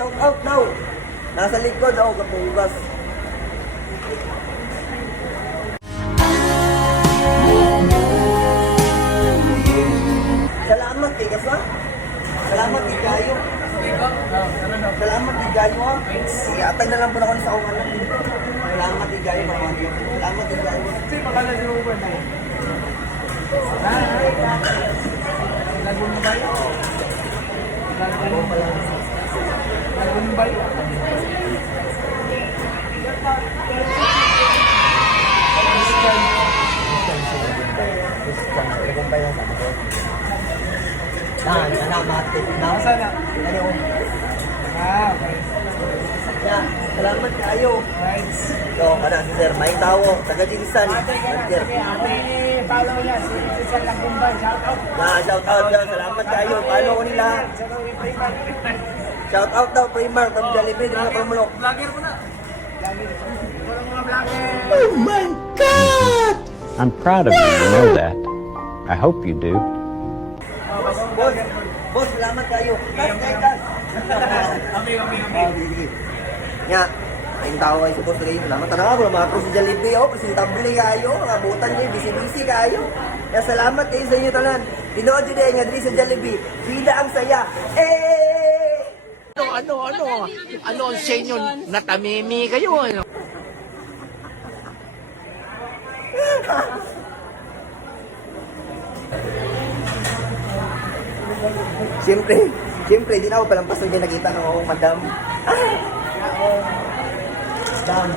shout out daw. Nasa likod ako, kapugas. Salamat kay Kasa. Salamat kay Gayo. Salamat kay Gayo ha. Atag na lang po na ako sa umalan. Salamat kay Gayo mga mga. Salamat kay Gayo. Kasi makalan yung uban na eh. Lagun ba yun? Lagun ba yun? Anak, matik na. Nasa na? Ano? Okay. Yeah, salamat kayo. Right. So, si Sir, may tao, taga-Jinsan. Ate, Sir. follow niya. Si Sir Lagumbay. Shout out. Shout out daw, salamat kayo. Follow ko nila. Shout out daw, Primar, from Jollibee, na Pumulok. Vlogger mo na. Walang mga vlogger. Oh my God! I'm proud of you, you know that. I hope you do. Boss, salamat kayo. Tas. Kami. Nga, ayun tao kayo sa boss kayo. Salamat talaga ako. Mga pro sa Jollibee ako, presentable kayo. Mga butan nyo, busy kayo. Kaya salamat kayo sa inyo tanan. Tinood yun nga dito sa Jollibee. Pila ang saya. Ano ang sa inyo? Natamimi kayo, ano? Siyempre, di na ako palampas na nakita ng akong madam. Madam.